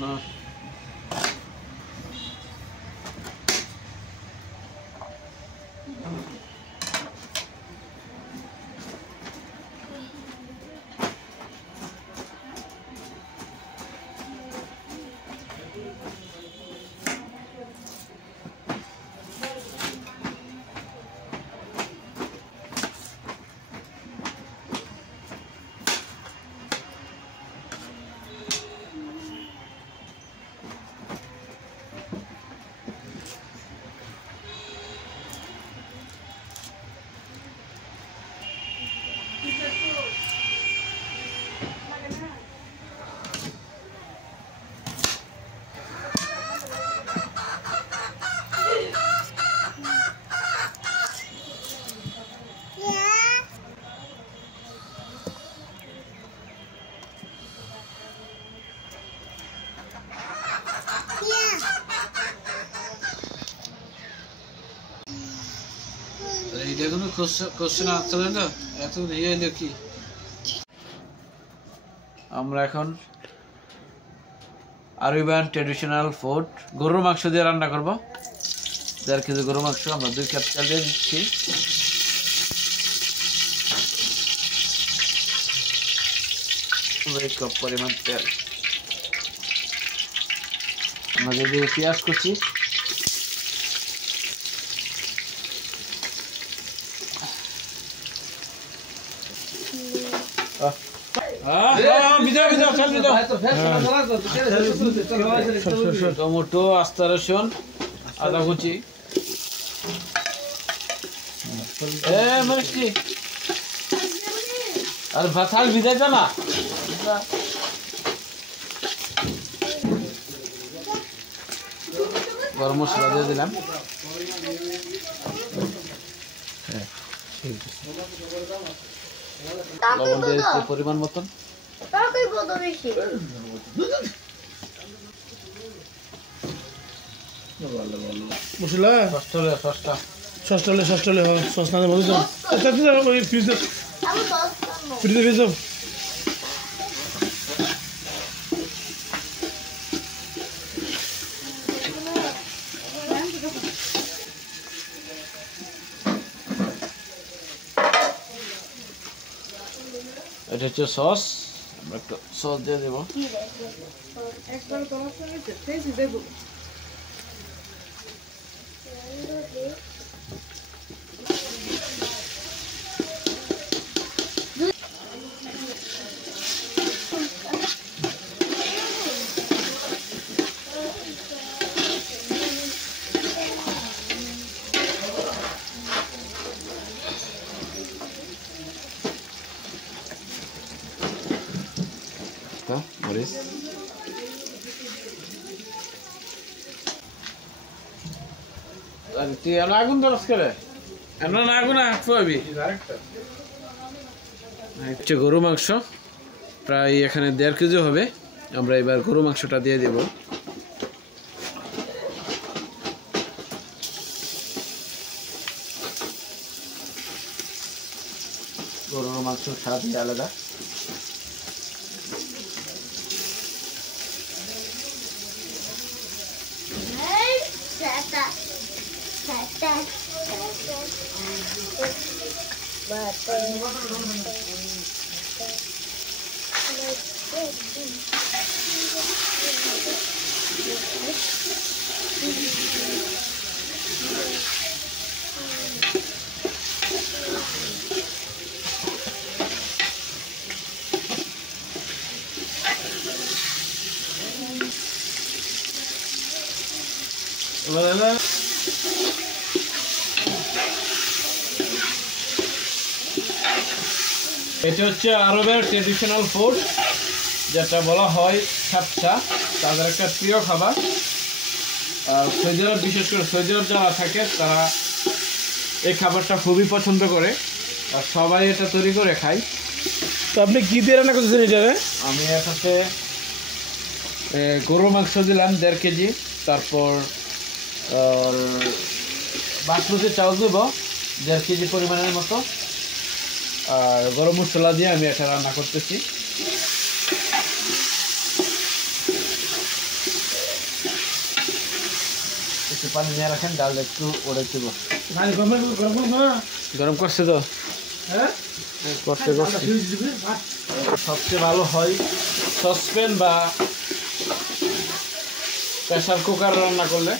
না এগুলো question answer হলো এত ইয়ে হলো কি আমরা এখন আরবিয়ান ট্র্যাডিশনাল ফুড গরুর মাংস দিয়ে রান্না করব 1.5 কেজি গরুর মাংস আমরা 2 কাপ তেল দিয়ে দিচ্ছি এক কাপ পরিমাণ তেল আমরা দিয়ে দেব পেঁয়াজ কুচি টমেটো আস্তা রসুন আদা কুচি মিষ্টি আর ভাতাল ভিজে না গরম মশলা দিয়ে দিলাম লবণ দিয়ে দিচ্ছি পরিমাণ মতন মশলা সস্তা সস্তা বলছো ফ্রিজে ফ্রিজে এটা হচ্ছে সস আমরা একটু সস দিয়ে দেবো মরিচ তুই আগুন দরস করে আমরা না আগুন আঁকবি হচ্ছে গরু মাংস প্রায় এখানে 1.5 কেজি হবে আমরা এবার গরু মাংসটা দিয়ে দেব গরুর মাংস স্বাদই আলাদা এটা হচ্ছে আরবের ট্র্যাডিশনাল ফুড যেটা বলা হয় সাপসা তাদের একটা প্রিয় খাবার সৌদি আরব বিশেষ করে সৌদি আরব যারা থাকে তারা এই খাবারটা খুবই পছন্দ করে আর সবাই এটা তৈরি করে খায় তো আপনি কি দিয়ে রান্না করতেছেন এটারে আমি এটাতে গরুর মাংস দিলাম 1.5 কেজি তারপর বাসমতি চাউল দেব 1.5 কেজি পরিমাণের মতো আর গরম মশলা দিয়ে আমি এটা রান্না করতেছি একটু পানি নিয়ে রাখেন, ডাল একটু ওড়ে দিব। গরম করছে তো, হ্যাঁ করতে করতে সবচেয়ে ভালো হয় সসপ্যান বা প্রেসার কুকার রান্না করলে।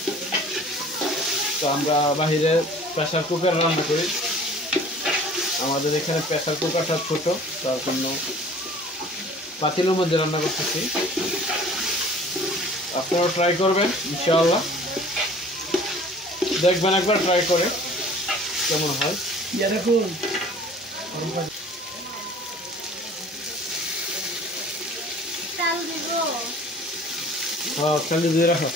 তো আমরা বাহিরে প্রেসার কুকার রান্না করি, আমাদের এখানে প্রেসার কুকারটা ছোট, তার জন্য পাতিলের মধ্যে রান্না করতেছি। আপনারাও ট্রাই করবেন ইনশাআল্লাহ, দেখবেন একবার ট্রাই করে কেমন হয়। খালি দিয়ে রাখো।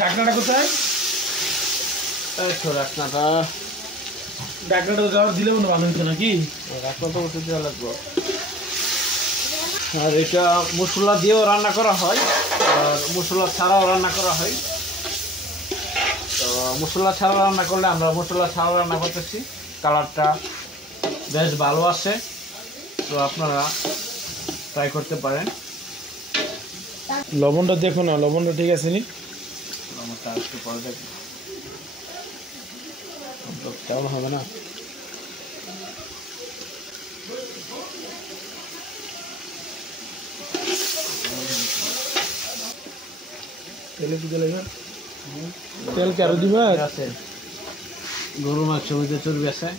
ডাকনাটা কোথায়? রাখনাটা ডাকনাটা যাওয়ার দিলে মনে ভালো হতো নাকি? রাখনা তো ওষুধ দেওয়া লাগবে। আর এটা মশলা দিয়েও রান্না করা হয়, আর মশলা ছাড়াও রান্না করা হয়। তো মশলা ছাড়া রান্না করলে আমরা মশলা ছাড়া রান্না করতেছি, কালারটা বেশ ভালো আসে। তো আপনারা ট্রাই করতে পারেন। লবণটা দেখো না, লবণটা ঠিক আছে নি? আমারটা একটু পরে দেখুন, তেমন হবে না। তেলে কি দিলে? তেল কি আরো দিবা? আছে গরু মাংস মধ্যে চর্বি আছে।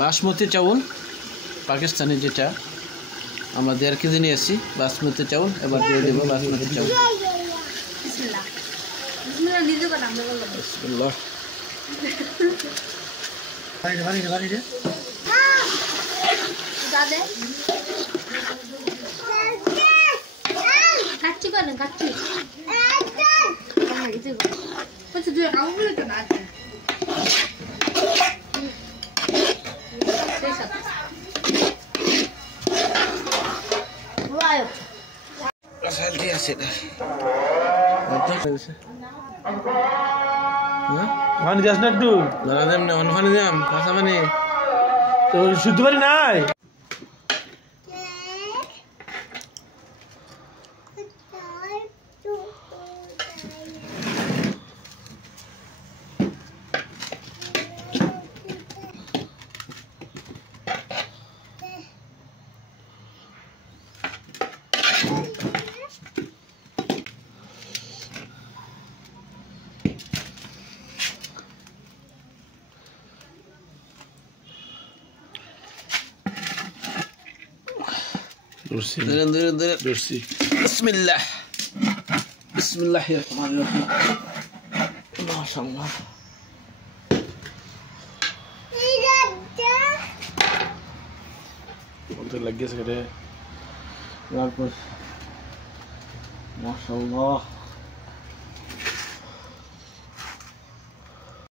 বাসমতি চাউল, পাকিস্তানি যেটা আমরা 1.5 কেজি নিয়েছি বাসমতি চাউল। এবার দিয়ে দেবো বাসমতি চাউল। বিসমিল্লাহ। পানি যাস না একটু? পানি দিলাম, কাঁচা পানি। তো শুদ্ধ পানি নাই? বিসমিল্লাহ বিসমিল্লাহির রহমানির রহিম। মাশাআল্লাহ। বলতে লাগিয়েছে রে। মাশাআল্লাহ।